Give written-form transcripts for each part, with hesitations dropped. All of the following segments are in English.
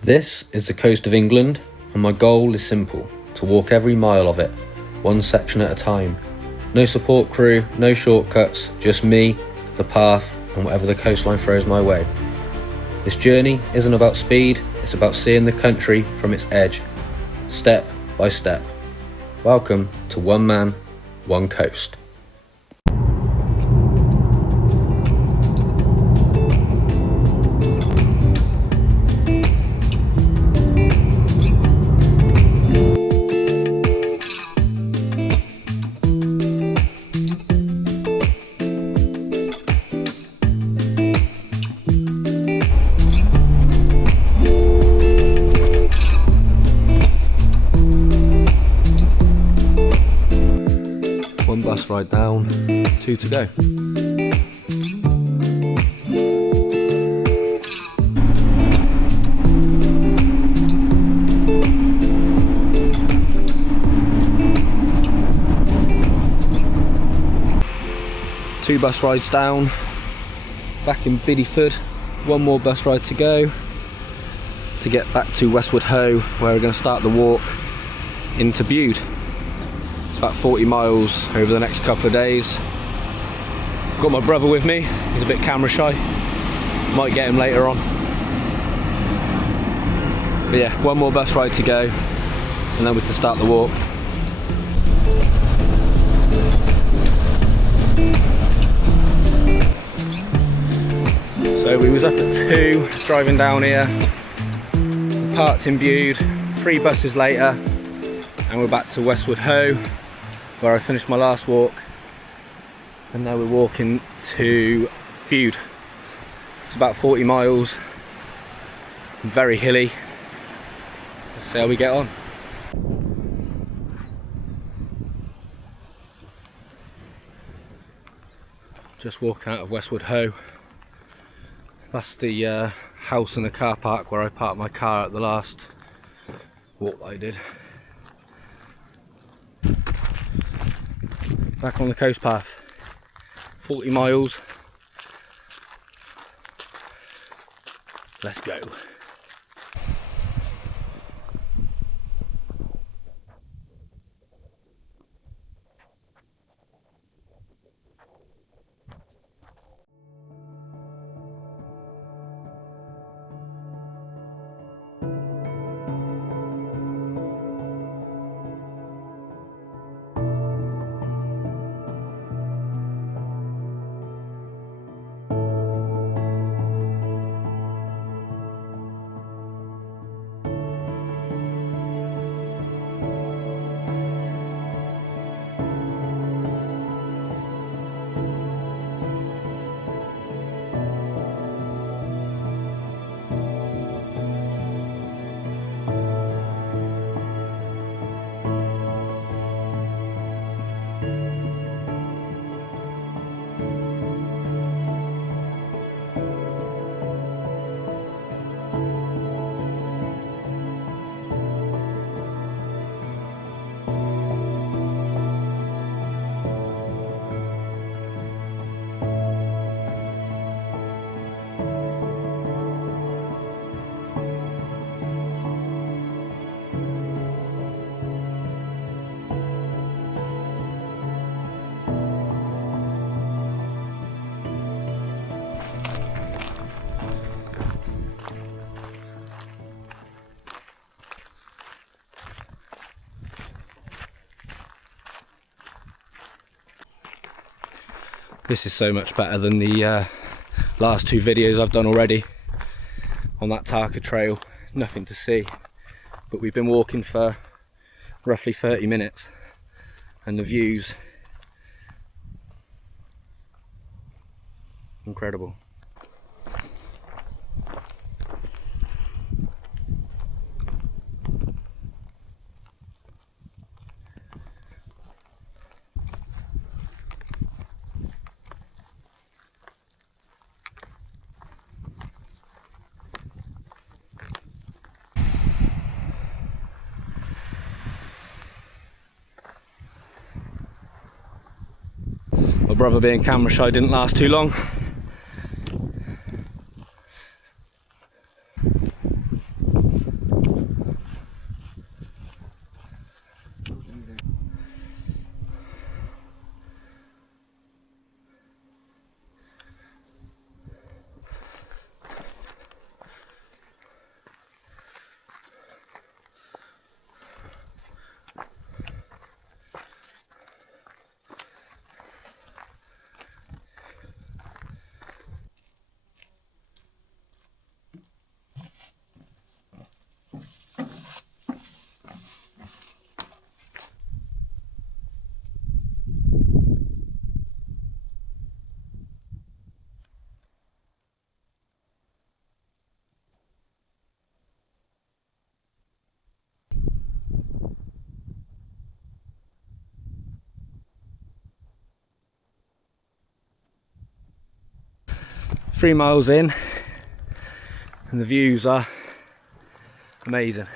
This is the coast of England, and my goal is simple: to walk every mile of it, one section at a time. No support crew, no shortcuts, just me, the path, and whatever the coastline throws my way. This journey isn't about speed, it's about seeing the country from its edge, step by step. Welcome to One Man, One Coast. One bus ride down, 2 to go. Two bus rides down, back in Biddyford. One more bus ride to go to get back to Westward Ho, where we're going to start the walk into Bude. It's about 40 miles over the next couple of days. Got my brother with me, he's a bit camera shy. Might get him later on. But yeah, one more bus ride to go and then we can start the walk. So we was up at 2, driving down here, parked in Bude, 3 buses later, and we're back to Westward Ho, where I finished my last walk, and now we're walking to Bude. It's about 40 miles, very hilly. Let's see how we get on. Just walking out of Westward Ho. That's the house and the car park where I parked my car at the last walk that I did. Back on the coast path, 40 miles. Let's go. This is so much better than the last 2 videos I've done already on that Tarka trail. Nothing to see, but we've been walking for roughly 30 minutes and the views incredible. My brother being camera shy didn't last too long. 3 miles in and the views are amazing.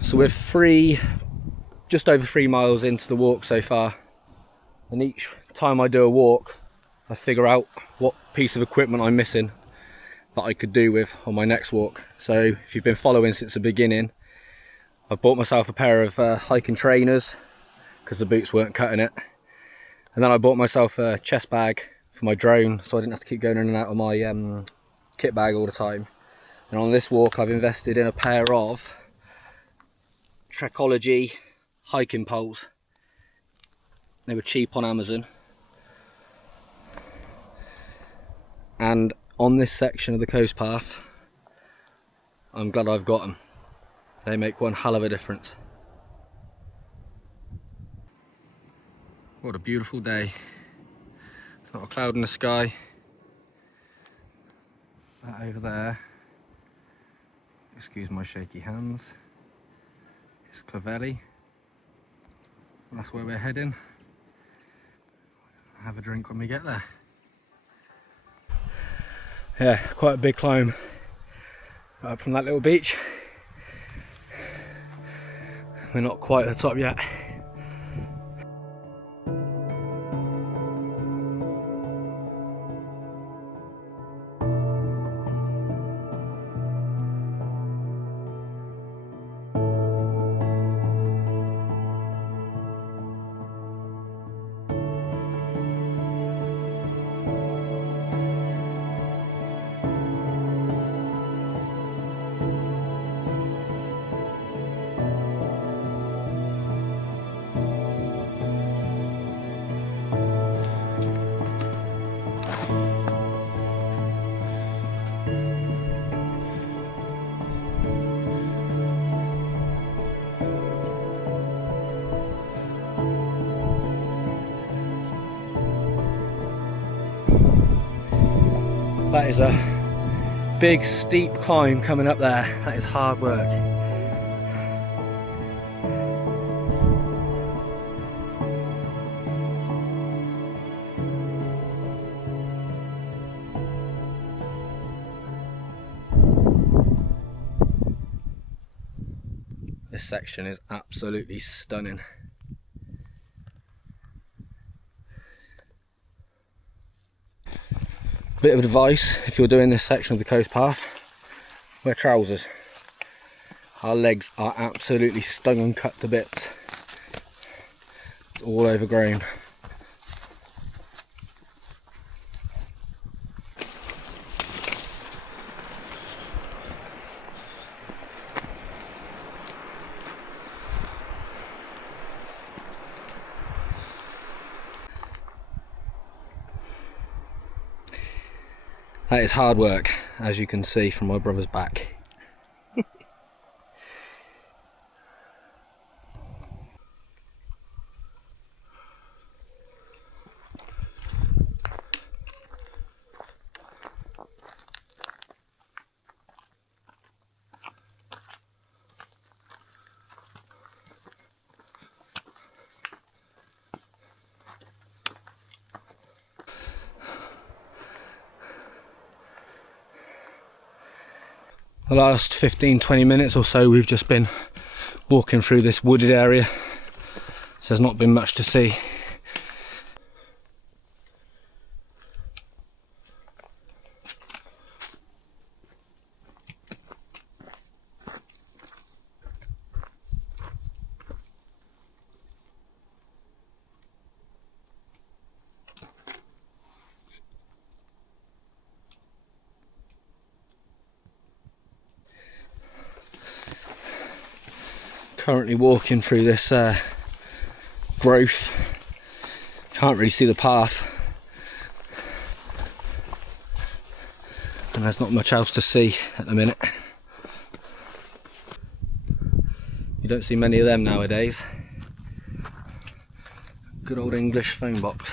So we're just over 3 miles into the walk so far, and each time I do a walk I figure out what piece of equipment I'm missing that I could do with on my next walk. So if you've been following since the beginning, I bought myself a pair of hiking trainers because the boots weren't cutting it, and then I bought myself a chest bag for my drone so I didn't have to keep going in and out of my kit bag all the time. And on this walk I've invested in a pair of Trekology hiking poles. They were cheap on Amazon, and on this section of the coast path I'm glad I've got them. They make one hell of a difference. What a beautiful day. Not a cloud in the sky. That over there, excuse my shaky hands, it's Clovelly. That's where we're heading. Have a drink when we get there. Yeah, quite a big climb up from that little beach. We're not quite at the top yet. That is a big steep climb coming up there. That is hard work. This section is absolutely stunning. Bit of advice, if you're doing this section of the coast path, wear trousers. Our legs are absolutely stung and cut to bits. It's all overgrown. That is hard work, as you can see from my brother's back. The last 15-20 minutes or so we've just been walking through this wooded area, so there's not been much to see. Currently walking through this growth. Can't really see the path, and there's not much else to see at the minute. You don't see many of them nowadays. Good old English phone box.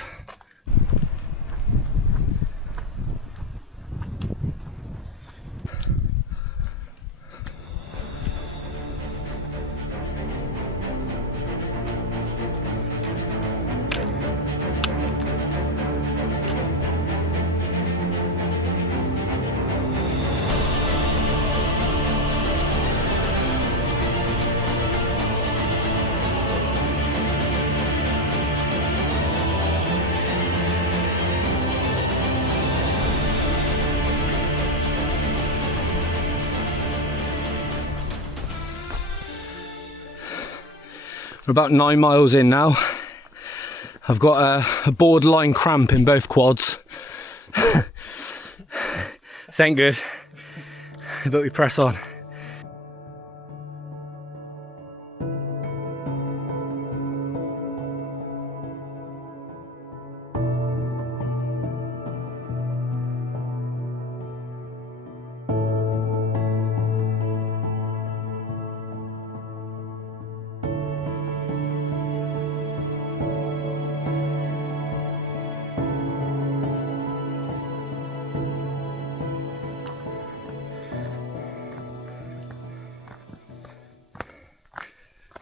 We're about 9 miles in now. I've got a borderline cramp in both quads. This ain't good, but we press on.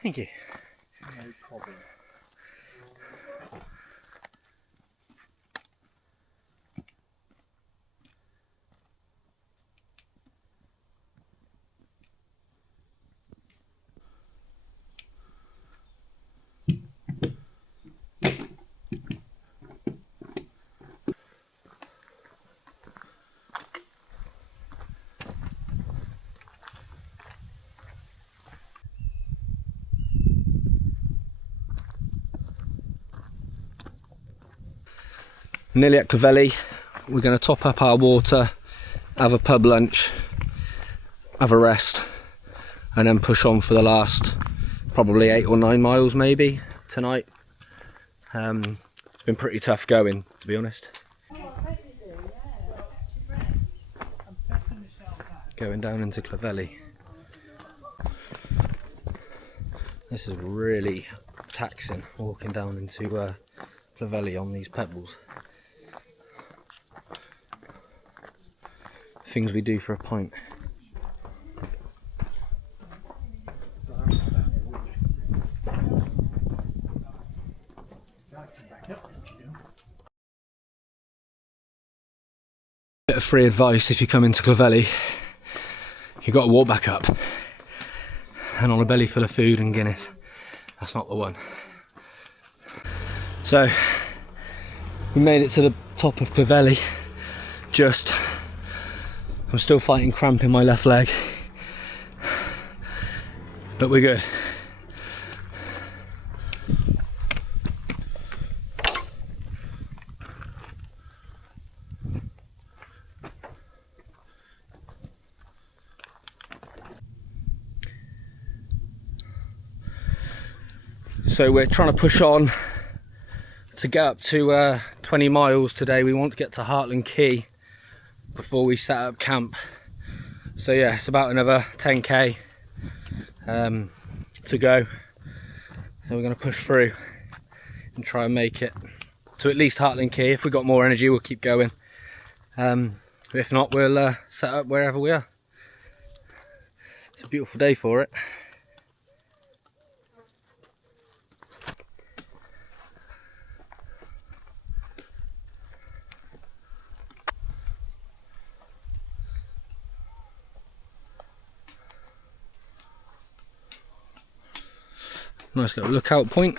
Thank you. No problem. Nearly at Clovelly. We're going to top up our water, have a pub lunch, have a rest, and then push on for the last probably 8 or 9 miles maybe tonight. It's been pretty tough going, to be honest. Going down into Clovelly. This is really taxing, walking down into Clovelly on these pebbles. Things we do for a pint. Bit of free advice: if you come into Clovelly, you've got to walk back up. And on a belly full of food and Guinness, that's not the one. So, we made it to the top of Clovelly. I'm still fighting cramp in my left leg, but we're good. So we're trying to push on to get up to 20 miles today. We want to get to Hartland Quay before we set up camp. So yeah, it's about another 10k to go. So we're going to push through and try and make it to at least Hartland Quay. If we've got more energy, we'll keep going. If not, we'll set up wherever we are. It's a beautiful day for it. Nice little lookout point.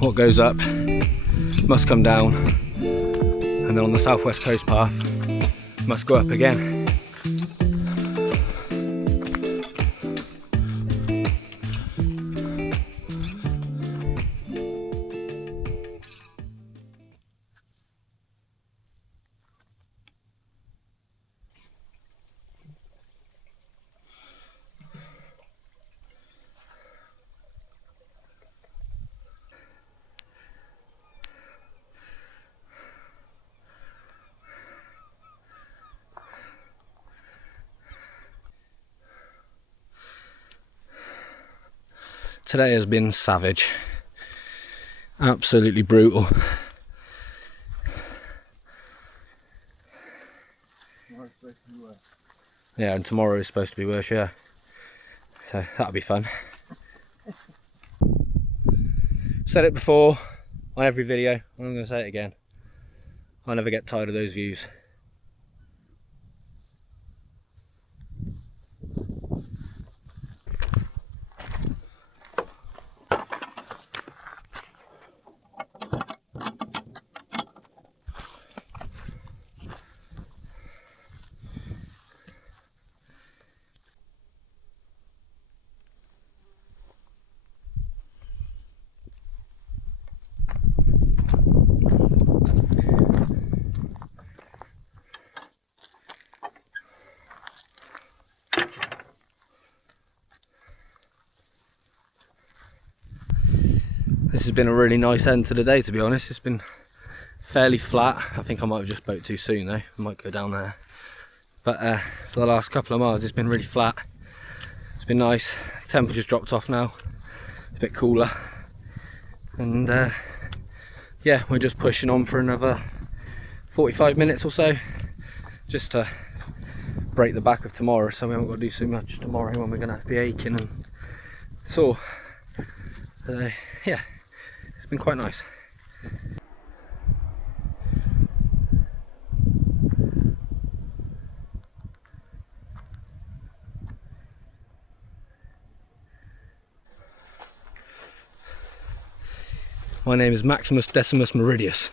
What goes up must come down, and then on the southwest coast path must go up again. Today has been savage, absolutely brutal. Yeah, and tomorrow is supposed to be worse, yeah. So that'll be fun. Said it before on every video, I'm going to say it again. I never get tired of those views. This has been a really nice end to the day, to be honest. It's been fairly flat. I think I might have just spoke too soon though. I might go down there. But for the last couple of miles it's been really flat. It's been nice. Temperature's dropped off now. It's a bit cooler. And yeah, we're just pushing on for another 45 minutes or so. Just to break the back of tomorrow, so we haven't got to do so much tomorrow when we're going to be aching and sore. So yeah, it's been quite nice. My name is Maximus Decimus Meridius.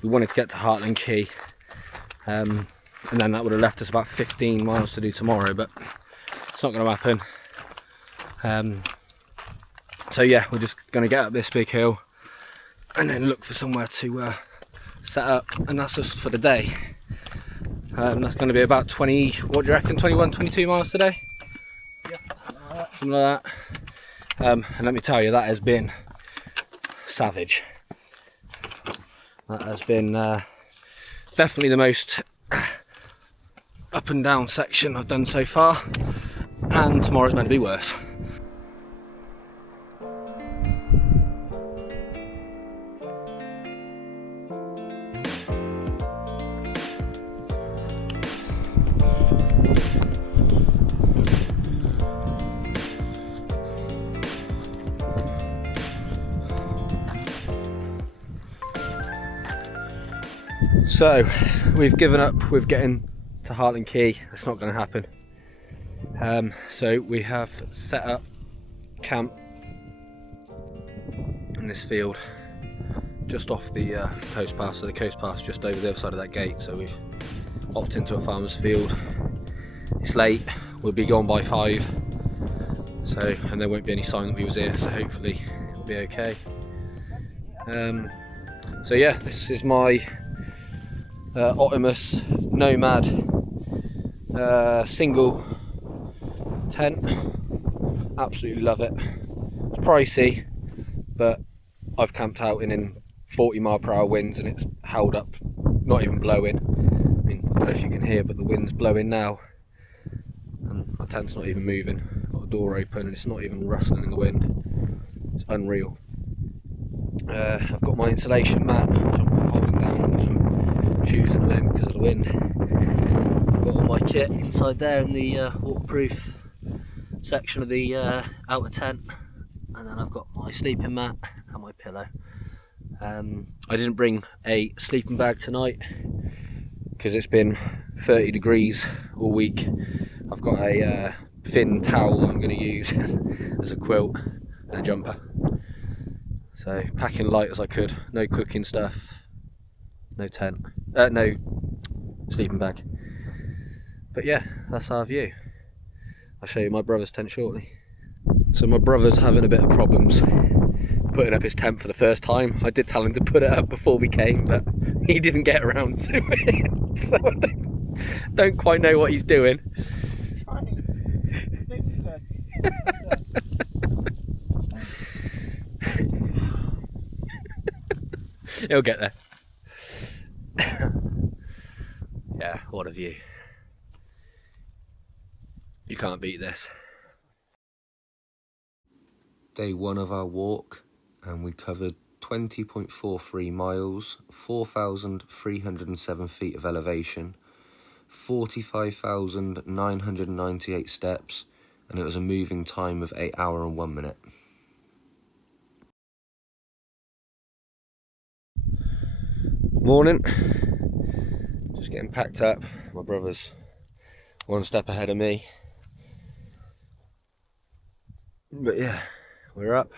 We wanted to get to Heartland Key, and then that would have left us about 15 miles to do tomorrow, but it's not going to happen. So yeah, we're just going to get up this big hill and then look for somewhere to set up, and that's just for the day. That's going to be about 20, what do you reckon, 21, 22 miles today? Yes, something like that. And let me tell you, that has been savage. That has been definitely the most up and down section I've done so far, and tomorrow's meant to be worse. So we've given up with getting to Hartland Quay. It's not going to happen. So we have set up camp in this field just off the coast path. So the coast path is just over the other side of that gate. So we've opted into a farmer's field. It's late. We'll be gone by 5. So, and there won't be any sign that we was here. So hopefully it'll be okay. So yeah, this is my Optimus Nomad single tent. Absolutely love it. It's pricey, but I've camped out in 40-mile-per-hour winds and it's held up, not even blowing. I mean, I don't know if you can hear, but the wind's blowing now and my tent's not even moving. I've got a door open and it's not even rustling in the wind. It's unreal. I've got my insulation mat, which I'm holding down with some shoes at the moment because of the wind. I've got all my kit inside there in the waterproof section of the outer tent, and then I've got my sleeping mat and my pillow. I didn't bring a sleeping bag tonight because it's been 30 degrees all week. I've got a thin towel that I'm going to use as a quilt and a jumper. So packing light as I could, no cooking stuff, no tent, no sleeping bag. But yeah, that's our view. I'll show you my brother's tent shortly. So my brother's having a bit of problems putting up his tent for the first time. I did tell him to put it up before we came, but he didn't get around to it. So I don't quite know what he's doing. He'll get there. Yeah, what a view. You can't beat this. Day 1 of our walk, and we covered 20.43 miles, 4,307 feet of elevation, 45,998 steps, and it was a moving time of 8 hours and 1 minute. Morning. Just getting packed up. My brother's 1 step ahead of me. But yeah, we're up.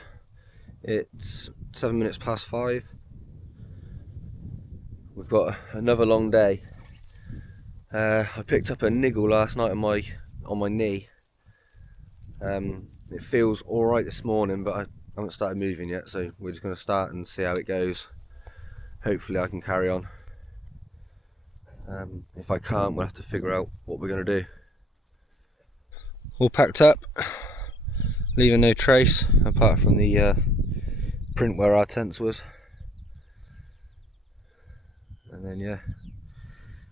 It's 7 minutes past 5. We've got another long day. I picked up a niggle last night on my knee. It feels alright this morning, but I haven't started moving yet, so we're just going to start and see how it goes. Hopefully I can carry on. If I can't, we'll have to figure out what we're going to do. All packed up, leaving no trace apart from the print where our tents was. And then yeah,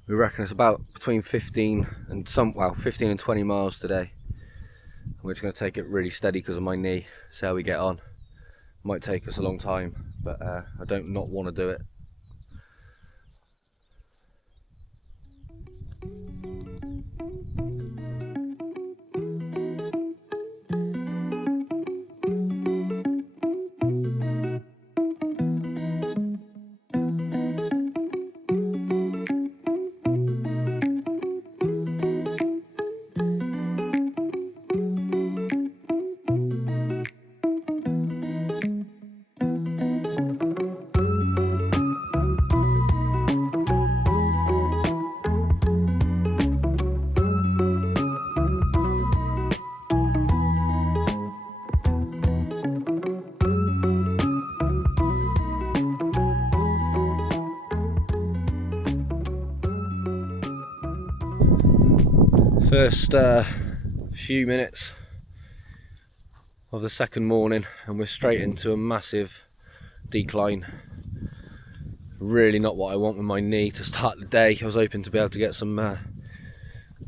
we reckon it's about between 15 and 20 miles today. And we're just going to take it really steady because of my knee, see how we get on. Might take us a long time, but I don't not want to do it. First few minutes of the second morning and we're straight into a massive decline. Really not what I want with my knee to start the day. I was hoping to be able to get some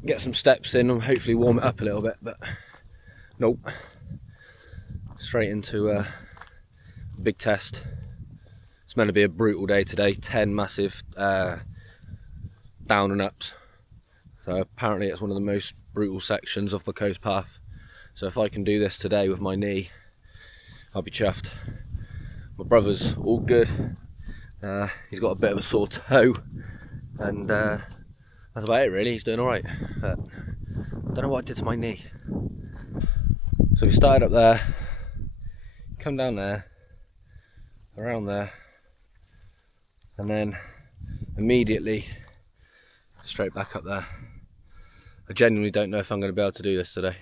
get some steps in and hopefully warm it up a little bit, but nope. Straight into a big test. It's meant to be a brutal day today, 10 massive down and ups. So apparently it's one of the most brutal sections of the coast path. So if I can do this today with my knee, I'll be chuffed. My brother's all good. He's got a bit of a sore toe, and that's about it really. He's doing alright. But I don't know what I did to my knee. So we started up there, come down there, around there, and then immediately straight back up there. I genuinely don't know if I'm going to be able to do this today.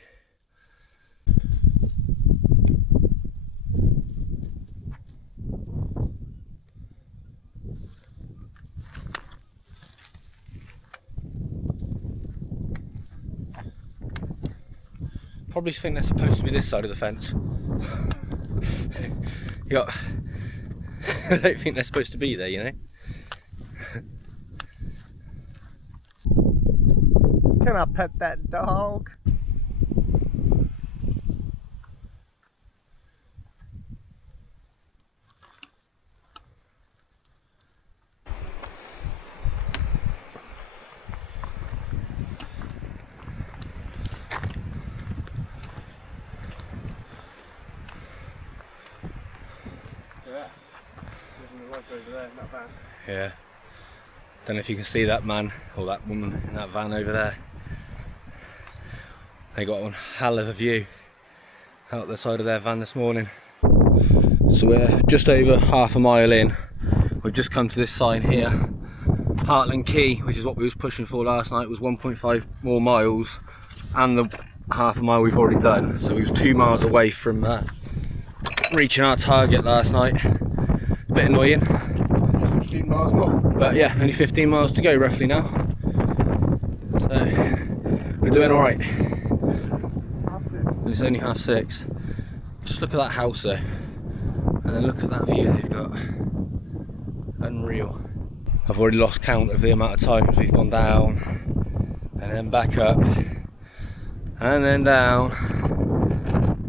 Probably think they're supposed to be this side of the fence. I don't think they're supposed to be there, you know. Can I pet that dog? Yeah, living the life over there, not bad. Yeah. Don't know if you can see that man or that woman in that van over there. They got one hell of a view out the side of their van this morning. So we're just over half a mile in. We've just come to this sign here. Heartland Key, which is what we was pushing for last night, was 1.5 more miles, and the half a mile we've already done. So we was 2 miles away from reaching our target last night. A bit annoying. 15 miles more. But yeah, only 15 miles to go roughly now. So we're doing alright. It's only 6:30. Just look at that house though. And then look at that view they've got. Unreal. I've already lost count of the amount of times we've gone down and then back up and then down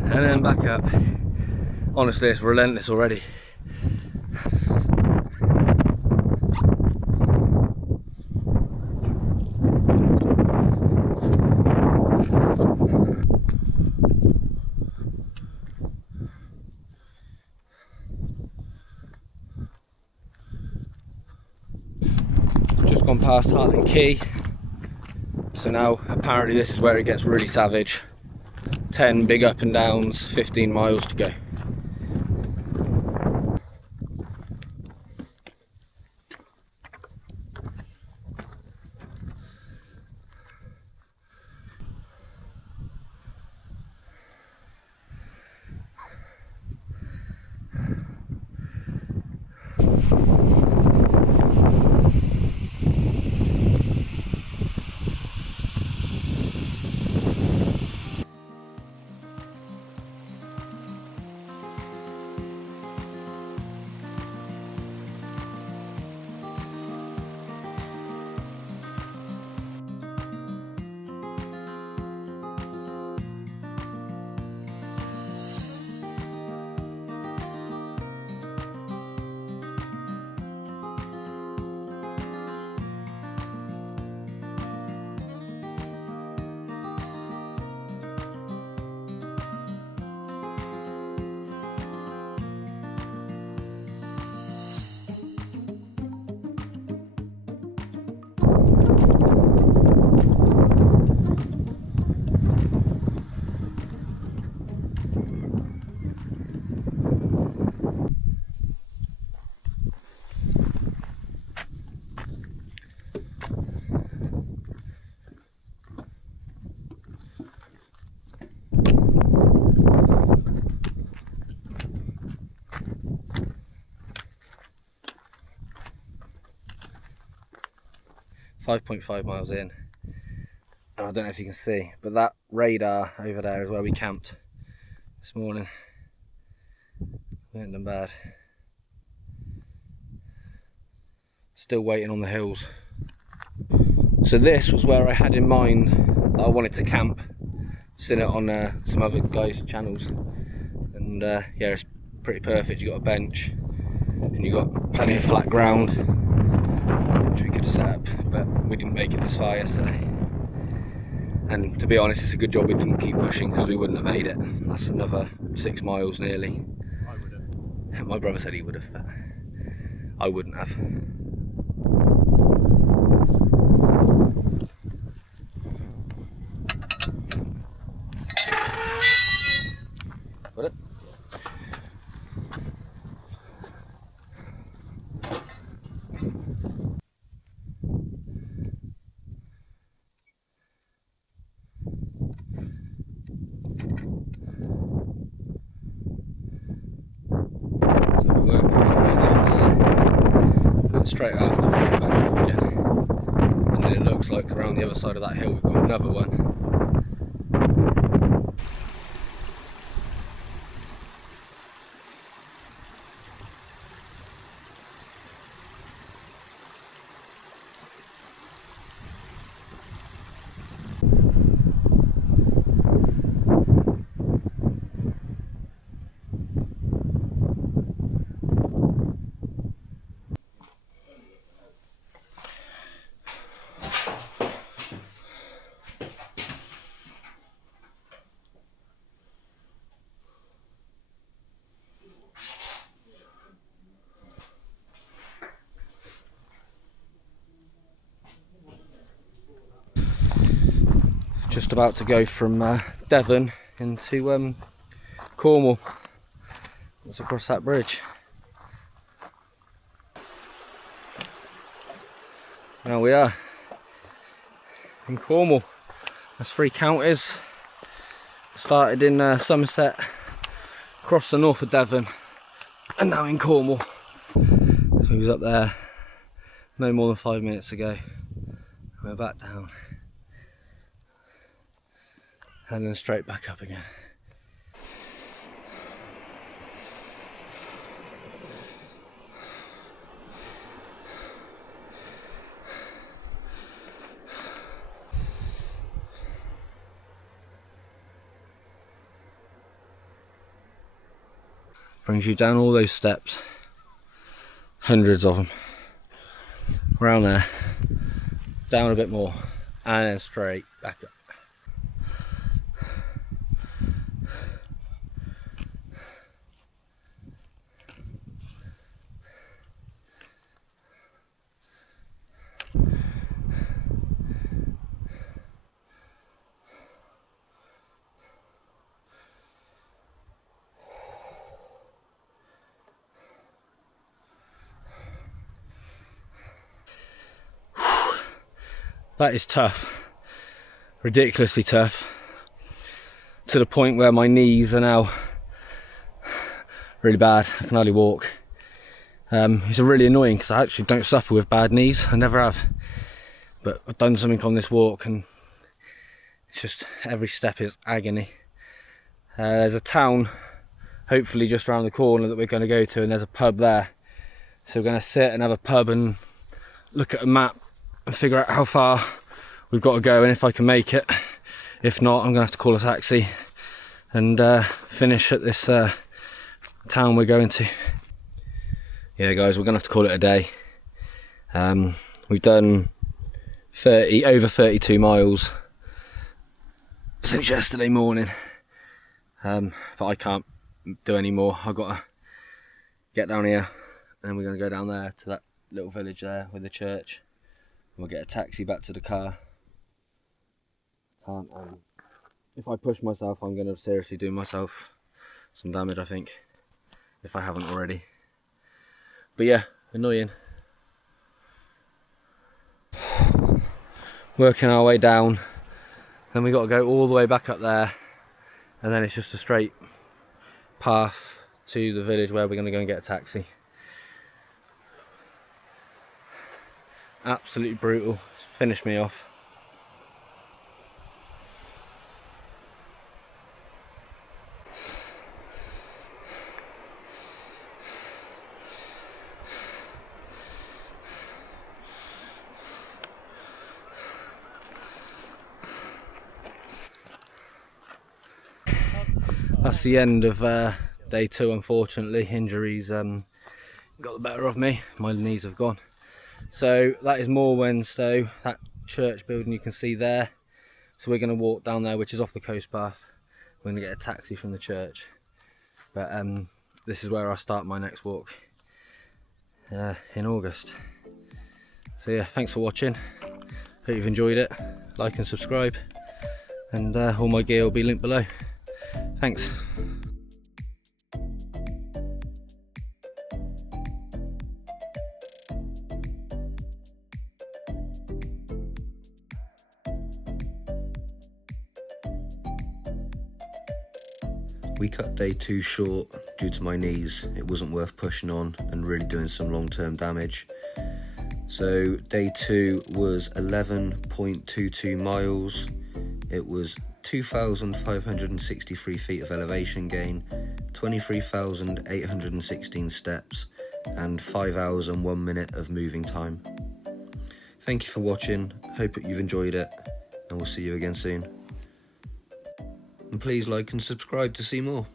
and then back up. Honestly, it's relentless already. Just gone past Heartland Key, so now apparently this is where it gets really savage. 10 big up and downs, 15 miles to go. .5 miles in, and I don't know if you can see, but that radar over there is where we camped this morning. We ain't done bad. Still waiting on the hills. So this was where I had in mind that I wanted to camp. Seen it on some other guys' channels, and yeah, it's pretty perfect. You got a bench and you got plenty of flat ground which we could have set up, but we didn't make it this far yesterday. And to be honest, it's a good job we didn't keep pushing, because we wouldn't have made it. That's another 6 miles nearly. I would have. My brother said he would have, but I wouldn't have. Got it? So we're working our way down there, going straight out to back up again. And then it looks like around the other side of that hill we've got another one. Just about to go from Devon into Cornwall. Let's across that bridge. There we are in Cornwall. That's 3 counties. Started in Somerset, across the north of Devon, and now in Cornwall. So he was up there no more than 5 minutes ago. We're back down. And then straight back up again. Brings you down all those steps, hundreds of them, around there, down a bit more, and then straight back up. That is tough, ridiculously tough, to the point where my knees are now really bad. I can hardly walk. It's really annoying because I actually don't suffer with bad knees, I never have, but I've done something on this walk and it's just every step is agony. There's a town hopefully just around the corner that we're going to go to, and there's a pub there, so we're going to sit and have a pub and look at a map and figure out how far we've got to go and if I can make it. If not, I'm gonna have to call a taxi and finish at this town we're going to. Yeah guys, we're gonna have to call it a day. We've done over 32 miles since yesterday morning, but I can't do any more. I've got to get down here and then we're gonna go down there to that little village there with the church. We'll get a taxi back to the car. If I push myself, I'm going to seriously do myself some damage, I think, if I haven't already. But yeah, annoying. Working our way down, then we got to go all the way back up there, and then it's just a straight path to the village where we're going to go and get a taxi. Absolutely brutal. It's finished me off. that's the end of day 2. Unfortunately, injuries got the better of me. My knees have gone. So that is Morwenstow, that church building you can see there. So we're going to walk down there, which is off the coast path. We're going to get a taxi from the church. But this is where I start my next walk in August. So yeah, thanks for watching. Hope you've enjoyed it. Like and subscribe. And all my gear will be linked below. Thanks. We cut day 2 short due to my knees. It wasn't worth pushing on and really doing some long-term damage. So day 2 was 11.22 miles. It was 2,563 feet of elevation gain, 23,816 steps, and 5 hours and 1 minute of moving time. Thank you for watching. Hope that you've enjoyed it, and we'll see you again soon. And please like and subscribe to see more.